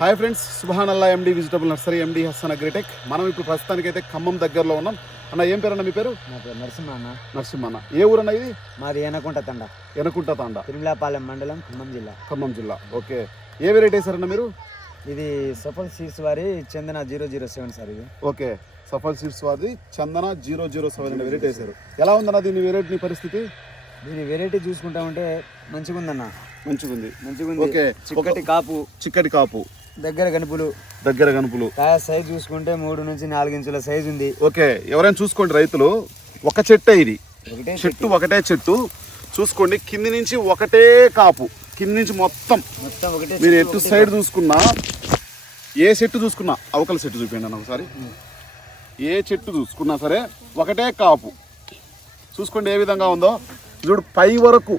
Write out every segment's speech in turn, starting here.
Hi friends, Subhanallah MD vegetable nursery, MD Hasan agritech. మనం ఇప్పుడు ప్రస్తుతానికి అయితే ఖమ్మం దగ్గరలో ఉన్నాం. అన్న ఏం పేరు అన్న మీ పేరు? నా పేరు నరసింహ అన్న. నరసింహన్న. ఏ ఊరన్న ఇది? మాది ఏనకుంట తండ, ఎనకుంట తాండ, తిరుమలాపాలెం మండలం, ఖమ్మం జిల్లా. ఖమ్మం జిల్లా. ఓకే, ఏ వెరైటీ వేసారన్న మీరు? ఇది సఫల్ సీడ్స్ వారి చందన 007 సార్. ఇది ఓకే, సఫల్ సీడ్స్ వారి చందన 007 అనే వెరైటీ వేసారు. ఎలా ఉందన్న దీని వెరైటీ పరిస్థితి? దీని వెరైటీ చూసుకుంటా ఉంటే మంచిగా ఉందన్న. మంచిగా ఉంది. ఓకే, చిక్కటి కాపు, దగ్గర గనుపులు. కాయ సైజ్ చూసుకుంటే 3 నుంచి 4 ఇంచుల సైజ్ ఉంది. ఓకే, ఎవరైనా చూసుకోండి రైతులు, ఒక చెట్టే ఇది, ఒకటే చెట్టు చూసుకోండి. కింది నుంచి ఒకటే కాపు, కింది నుంచి మొత్తం ఒకటే. మీరు ఎటు సైడ్ చూసుకున్నా, ఏ చెట్టు చూసుకున్నా, అవకల చెట్టు చూపించండి అన్న ఒకసారి. ఏ చెట్టు చూసుకున్నా సరే ఒకటే కాపు. చూసుకోండి ఏ విధంగా ఉందో. చూడు, పై వరకు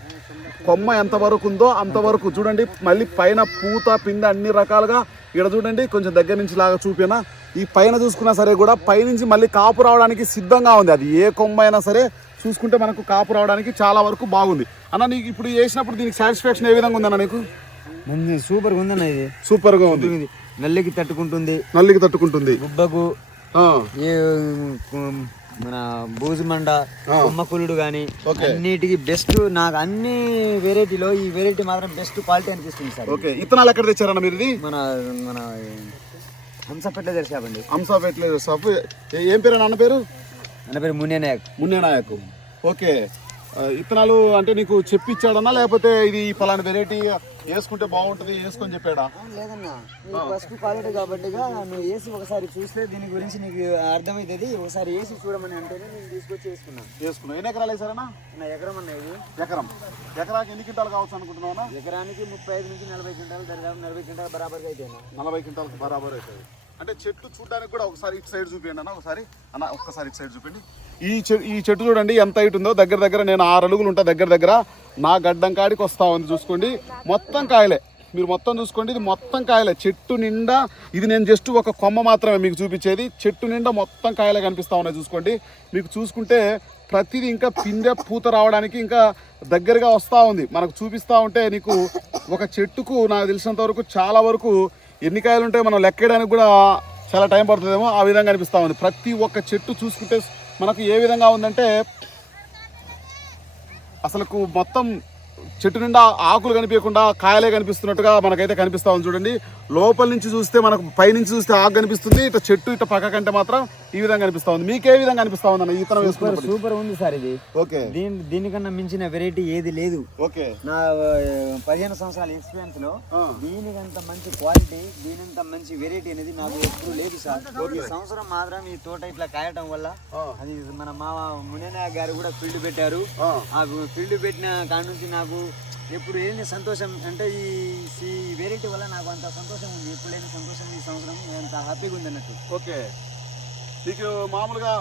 కొమ్మ ఎంత వరకు ఉందో అంతవరకు చూడండి. మళ్ళీ పైన పూత పిండి అన్ని రకాలుగా ఇక్కడ చూడండి. కొంచెం దగ్గర నుంచి లాగా చూపినా, ఈ పైన చూసుకున్నా సరే కూడా పైనుంచి మళ్ళీ కాపు రావడానికి సిద్ధంగా ఉంది. అది ఏ కొమ్మ అయినా సరే చూసుకుంటే మనకు కాపు రావడానికి చాలా వరకు బాగుంది. అన్న నీకు ఇప్పుడు వేసినప్పుడు దీనికి సాటిస్ఫాక్షన్ ఏ విధంగా ఉందన్న నీకు? సూపర్గా ఉందన్న. ఇది సూపర్గా ఉంది. నల్లికి తట్టుకుంటుంది, గుబ్బకు, మన బూజుమండ, కొమ్మకులుడు కానీ అన్నిటికి బెస్ట్. నాకు అన్ని వెరైటీలో ఈ వెరైటీ మాత్రం బెస్ట్ క్వాలిటీ అనిపిస్తుంది సార్. ఓకే, ఇత్తనాలు ఎక్కడ తెచ్చారన్న మీరు? ఇది మన హంస ఫెర్టిలైజర్ షాప్ అండి. హంస ఫెర్టిలైజర్ షాప్. ఏం పేరు అన్న పేరు? అన్న పేరు మున్నేనాయక్. ఓకే, ఇత్తనాలు అంటే నీకు చెప్పిచ్చాడన్నా, లేకపోతే ఇది పలానా వెరైటీ వేసుకుంటే బాగుంటుంది వేసుకొని చెప్పాడా? లేదన్నా, ఫస్ట్ క్వాలిటీ కాబట్టి నువ్వు వేసి ఒకసారి చూస్తే దీని గురించి నీకు అర్థమవుతుంది. ఒకసారి వేసి చూడమని అంటేనే నేను తీసుకొచ్చి వేసుకున్నాను. ఎన్ని ఎకరాలు వేసారన్నా? ఎకరం అన్న. ఇది ఎకరాకి ఎన్ని క్వింటాలు కావచ్చు అనుకుంటున్నావా? ఎకరానికి 35 నుంచి 40 క్వింటాలు, దాదాపు 40 క్వింటాలు బరాబర్ అయితే. 40 క్వింటాలకు బరాబర్ అవుతుంది. అంటే చెట్లు చూడడానికి కూడా ఒకసారి ఇటు సైడ్ చూపించండి అన్న. ఒక్కసారి ఇటు సైడ్ చూపించండి. ఈ చెట్టు చూడండి ఎంత హైట్ ఉందో. దగ్గర నేను 6 అడుగులు ఉంటా. దగ్గర నా గడ్డం కాడికి వస్తా ఉంది. చూసుకోండి, మొత్తం కాయలే. మీరు మొత్తం చూసుకోండి, ఇది మొత్తం కాయలే. చెట్టు నిండా, ఇది నేను జస్ట్ ఒక కొమ్మ మాత్రమే మీకు చూపించేది. చెట్టు నిండా మొత్తం కాయలే కనిపిస్తూ ఉన్నాయి. చూసుకోండి, మీకు చూసుకుంటే ప్రతిదీ ఇంకా పిందె పూత రావడానికి ఇంకా దగ్గరగా వస్తూ ఉంది. మనకు చూపిస్తూ ఉంటే నీకు ఒక చెట్టుకు నాకు తెలిసినంత వరకు చాలా వరకు ఎన్ని కాయలు ఉంటాయి మనం లెక్కేయడానికి కూడా చాలా టైం పడుతుందేమో, ఆ విధంగా అనిపిస్తూ ఉంది. ప్రతి ఒక్క చెట్టు చూసుకుంటే మనకు ఏ విధంగా ఉందంటే అసలుకు మొత్తం చెట్టు నిండా ఆకులు కనిపించకుండా కాయలే కనిపిస్తున్నట్టుగా మనకైతే కనిపిస్తూ ఉంది. చూడండి, లోపల నుంచి చూస్తే మనకు పైనుంచి చూస్తే ఆకు కనిపిస్తుంది, ఇట్లా చెట్టు ఇట్లా పక్క కంటే మాత్రం ఈ విధంగా కనిపిస్తూ ఉంది. మీకే విధంగా కనిపిస్తూ ఉంది అన్న ఈతనం వేసుకున్నప్పుడు? సూపర్ ఉంది సార్ ఇది. ఓకే, దీనికన్నా మించిన వెరైటీ ఏది లేదు. ఓకే, నా 15 సంవత్సరాల ఎక్స్పీరియన్స్ లో దీనికంత మంచి క్వాలిటీ, దీనంత మంచి వెరైటీ అనేది నాకు ఎప్పుడు లేదు సార్. ఈ సంవత్సరం మాత్రం ఈ తోట ఇట్లా కాయటం వల్ల అది మన మామ మునేనాయక్ గారు కూడా ఫీల్డ్ పెట్టారు. ఆ ఫీల్డ్ పెట్టిన కాడి నుంచి నాకు ఎప్పుడు లేని సంతోషం, అంటే ఈ వెరైటీ వల్ల నాకు అంత సంతోషం ఉంది. ఎప్పుడు లేని సంతోషం ఈ సంవత్సరం, అంత హ్యాపీగా ఉంది అన్నట్టు. ఓకే, నీకు మామూలుగా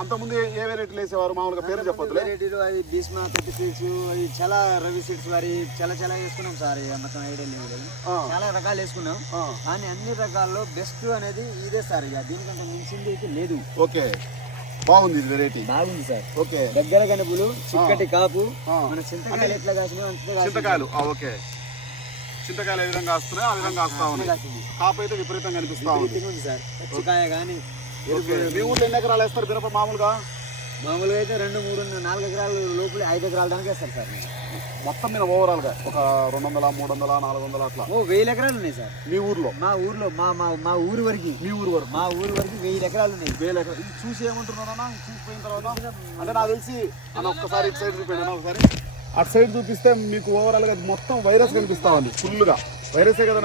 అంతకుముందు ఏ వెరైటీలు వేసేవారు? మామూలుగా పేరు చెప్పొద్దు. వెరైటీలు అది భీష్మ, పెద్ద సీడ్స్, అది చాలా రవి సీడ్స్ వారి చాలా వేసుకున్నాం సార్. మొత్తం ఐడియా లేదు, చాలా రకాలు వేసుకున్నాం. కానీ అన్ని రకాల్లో బెస్ట్ అనేది ఇదే సార్. ఇక దీనికంటే మించింది అయితే లేదు. ఓకే, బాగుంది ఇది వెరైటీ, బాగుంది సార్. ఓకే, దగ్గర గనుపులు, చిక్కటి కాపు. మన చింతకాయలు ఎట్లా కాసినాయి? చింతకాయలు ఓకే, చింతకాయలు ఏ విధంగా వస్తున్నాయి ఆ విధంగా వస్తా ఉన్నాయి. కాపు అయితే విపరీతంగా కనిపిస్తా ఉంది సార్. పచ్చికాయ కానీ. మీ ఊళ్ళో ఎన్ని ఎకరాలు వేస్తారు మిరప? మామూలుగా అయితే 2, 3, 4 ఎకరాలు లోపల 5 ఎకరాల దానికి వేస్తారు సార్. మొత్తం మీద ఓవరాల్ గా ఒక 200, 300, 400 అట్లా 1000 ఎకరాలు ఉన్నాయి సార్ మీ ఊర్లో? మా ఊరు వరకు, మీ ఊరు వరకు 1000 ఎకరాలు ఉన్నాయి. 1000 ఎకరాలు. ఇది చూసి ఏమంటున్నారన్నా? చూసిపోయిన తర్వాత అంటే నాకు తెలిసి అన్న ఒక్కసారి ఇటు సైడ్ చూపించండి అన్న. ఒకసారి అటు సైడ్ చూపిస్తే మీకు ఓవరాల్ గా మొత్తం వైరస్ కనిపిస్తా ఉంది. ఫుల్ గా వైరసే కదా,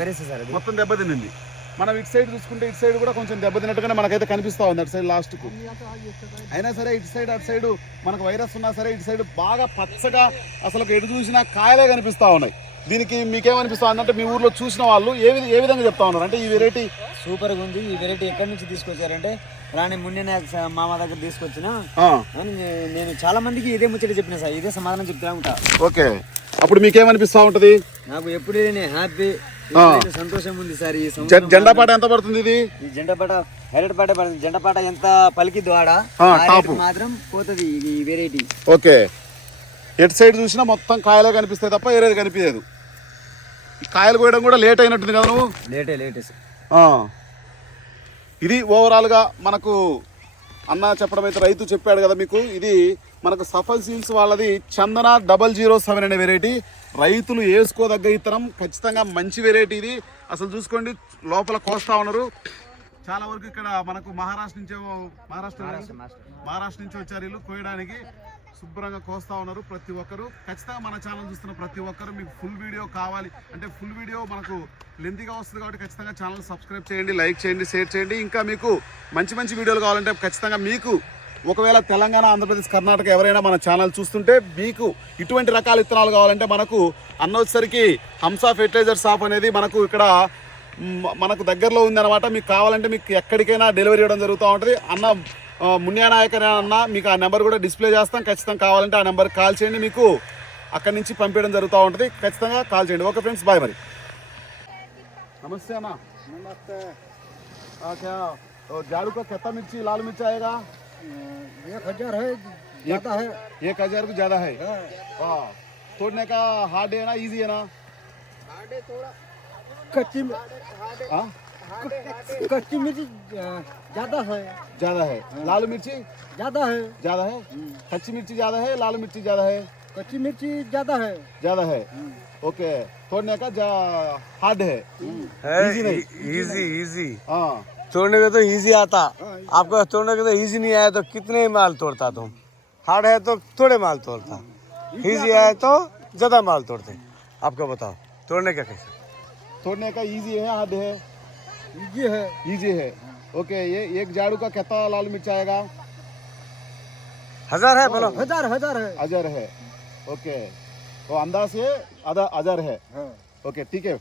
వైరస్ సార్. మొత్తం దెబ్బతినింది. మనం ఇటు సైడ్ చూసుకుంటే ఇటు సైడ్ కూడా కొంచెం దెబ్బతిన్నట్టుగానే మనకైతే కనిపిస్తూ ఉంది. అటు సైడ్ లాస్ట్కు అయినా సరే ఇటు సైడ్ అటు సైడ్ మనకు వైరస్ ఉన్నా సరే ఇటు సైడ్ బాగా పచ్చగా అసలు ఎటు చూసినా కాయలే కనిపిస్తూ ఉన్నాయి. దీనికి మీకేమనిపిస్తా ఉందంటే మీ ఊర్లో చూసిన వాళ్ళు ఏ విధంగా చెప్తా ఉన్నారు అంటే ఈ వెరైటీ సూపర్గా ఉంది. ఈ వెరైటీ ఎక్కడి నుంచి తీసుకొచ్చారంటే రాణి మున్నేనాయక్ మామ దగ్గర తీసుకొచ్చిన నేను చాలా మందికి ఇదే ముచ్చట చెప్పిన సార్, ఇదే సమాధానం చెప్తా ఉంటా. ఓకే, అప్పుడు మీకేమనిపిస్తా ఉంటది? నాకు ఎప్పుడు హ్యాపీ, సంతోషం ఉంది సార్. ఈ జెండా పాట ఎంత పడుతుంది? ఇది ఈ జెండా పాట హైలైట్ పాట పడుతుంది. జెండా పాట ఎంత పలికిద్దు ఆడ మాత్రం పోతుంది ఈ వెరైటీ. ఓకే, ఎటు సైడ్ చూసినా మొత్తం కాయలే కనిపిస్తాయి తప్ప ఏరేది కనిపించదు. ఈ కాయలు కోయడం కూడా లేట్ అయినట్టుంది కదా నువ్వు? లేటే ఆ. ఇది ఓవరాల్గా మనకు అన్న చెప్పడం అయితే రైతు చెప్పాడు కదా మీకు. ఇది మనకు సఫల్ సీడ్స్ వాళ్ళది చందన 007 అనే వెరైటీ. రైతులు వేసుకోదగ్గ ఇత్తనం, ఖచ్చితంగా మంచి వెరైటీ ఇది. అసలు చూసుకోండి లోపల కోస్తా ఉన్నారు. చాలా వరకు ఇక్కడ మనకు మహారాష్ట్ర నుంచి వచ్చారు వీళ్ళు కోయడానికి. శుభ్రంగా కోస్తా ఉన్నారు ప్రతి ఒక్కరు. ఖచ్చితంగా మన ఛానల్ చూస్తున్న ప్రతి ఒక్కరు మీకు ఫుల్ వీడియో కావాలి అంటే ఫుల్ వీడియో మనకు లెంతీగా వస్తుంది కాబట్టి ఖచ్చితంగా ఛానల్ సబ్స్క్రైబ్ చేయండి, లైక్ చేయండి, షేర్ చేయండి. ఇంకా మీకు మంచి మంచి వీడియోలు కావాలంటే ఖచ్చితంగా మీకు ఒకవేళ తెలంగాణ, ఆంధ్రప్రదేశ్, కర్ణాటక ఎవరైనా మన ఛానల్ చూస్తుంటే మీకు ఇటువంటి రకాల విత్తనాలు కావాలంటే మనకు అన్న వచ్చేసరికి హంసా ఫెర్టిలైజర్ షాప్ అనేది మనకు ఇక్కడ మనకు దగ్గరలో ఉందన్నమాట. మీకు కావాలంటే మీకు ఎక్కడికైనా డెలివరీ ఇవ్వడం జరుగుతూ ఉంటుంది. అన్న మున్యానాయకర్ అన్న మీకు ఆ నెంబర్ కూడా డిస్ప్లే చేస్తాం. ఖచ్చితంగా కావాలంటే ఆ నెంబర్కి కాల్ చేయండి, మీకు అక్కడి నుంచి పంపించడం జరుగుతూ ఉంటుంది. ఖచ్చితంగా కాల్ చేయండి. Okay friends, bye. మరి నమస్తే అన్న. नमस्ते। क्या झाड़ू का कितना मिर्ची, लाल मिर्च आएगा? 1000 है, ज्यादा है। 1000 को ज़्यादा है। हाँ, तोड़ने का हार्ड है ना, इजी है ना? कच्ची हाँ, कच्ची मिर्ची ज्यादा है। ज़्यादा है। लाल मिर्ची ज्यादा है। ज़्यादा है। कच्ची मिर्ची ज़्यादा है, लाल मिर्ची ज़्यादा है? कच्ची मिर्ची ज्यादा है। ज़्यादा है। ओके, तोड़ने का हार्ड है, इजी नहीं। इजी हाँ, तोड़ने का तो इजी आता, आपको तोड़ने का तो इजी नहीं आया तो कितने माल तोड़ता तुम? हार्ड है तो थोड़े माल तोड़ता, इजी है तो ज्यादा माल तोड़ते। आपको बताओ तोड़ने का कैसे? तोड़ने का इजी है, हार्ड है? इजी है। इजी है। ओके, ये एक झाड़ू का कितना लाल मिर्च आएगा? 1000 है बोलो। 1000 है। 1000 है। ओके, तो अंदाज से 1000 है। हाँ। ओके, ठीक है।